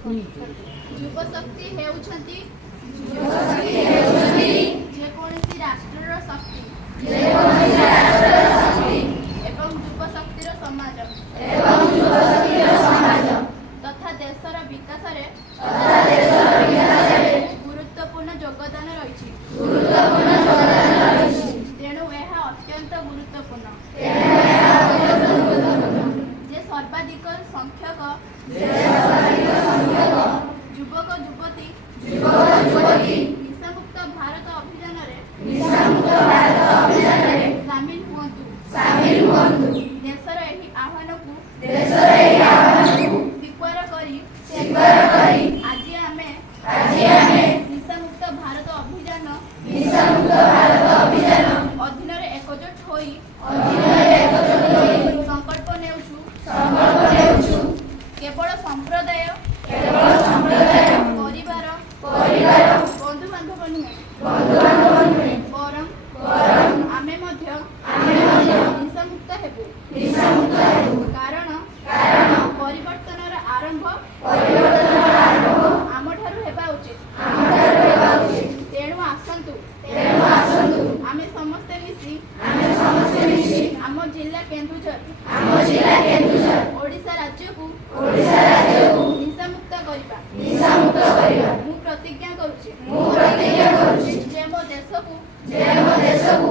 ଯୁବଶକ୍ତି ହେଉଛନ୍ତି ଯେକୌଣସି ରାଷ୍ଟ୍ରର ଶକ୍ତି ଏବଂ ଯୁବଶକ୍ତିର ସମାଜ ତଥା ଦେଶର ବିକାଶରେ ଗୁରୁତ୍ୱପୂର୍ଣ୍ଣ ଯୋଗଦାନ ରହିଛି। ତେଣୁ ଏହା ଅତ୍ୟନ୍ତ ଗୁରୁତ୍ୱପୂର୍ଣ୍ଣ ଯେ ସର୍ବାଧିକ ସଂଖ୍ୟକ ଯୁବକ ଯୁବତୀ ନିଶାମୁକ୍ତ ଭାରତ ଅଭିଯାନରେ ସାମିଲ ହୁଅନ୍ତୁ। ଦେଶର ଏହି ଆହ୍ୱାନକୁ ସ୍ୱୀକାର କରି ଆଜି ଆମେ ନିଶାମୁକ୍ତ ଭାରତ ଅଭିଯାନ ଅଧୀନରେ ଏକଜୁଟ ହୋଇ ସଂକଳ୍ପ ନେଉଛୁ କେବଳ ସମ୍ପ୍ରଦାୟ ପରିବାର ବନ୍ଧୁବାନ୍ଧବ ନୁହେଁ ବରଂ ଆମେ ମଧ୍ୟ ନିଶାମୁକ୍ତ ହେବୁ। କାରଣ ପରିବର୍ତ୍ତନର ଆରମ୍ଭ ଆମଠାରୁ ହେବା ଉଚିତ। ତେଣୁ ଆସନ୍ତୁ ଆମେ ସମସ୍ତେ ମିଶି ଆମ ଜିଲ୍ଲା କେନ୍ଦୁଝର ଓଡ଼ିଶା ରାଜ୍ୟକୁ ନିଶାମୁକ୍ତ କରିବା। ମୁଁ ପ୍ରତିଜ୍ଞା କରୁଛି ଯେ ମୋ ଦେଶକୁ